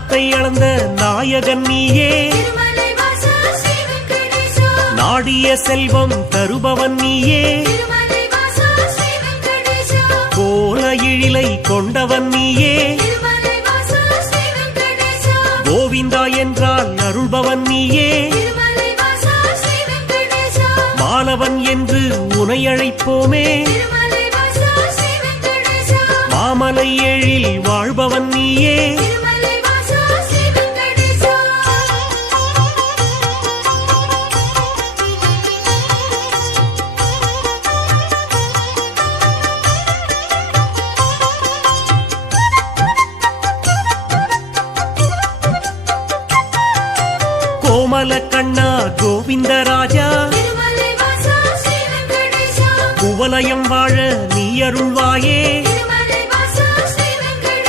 காலத்தை அளந்த நாயகன் நீயே, நாடிய செல்வம் தருபவன் நீயே, கோல எழிலை கொண்டவன் நீயே, கோவிந்தா என்றால் அருள்பவன் நீயே, மாலவன் என்று உனை அழைப்போமே, மாமலை எழில் வாழ்பவன் நீயே, கோமல கண்ணா கோவிந்தராஜா, குவலயம் வாழ நீ அருள்வாயே,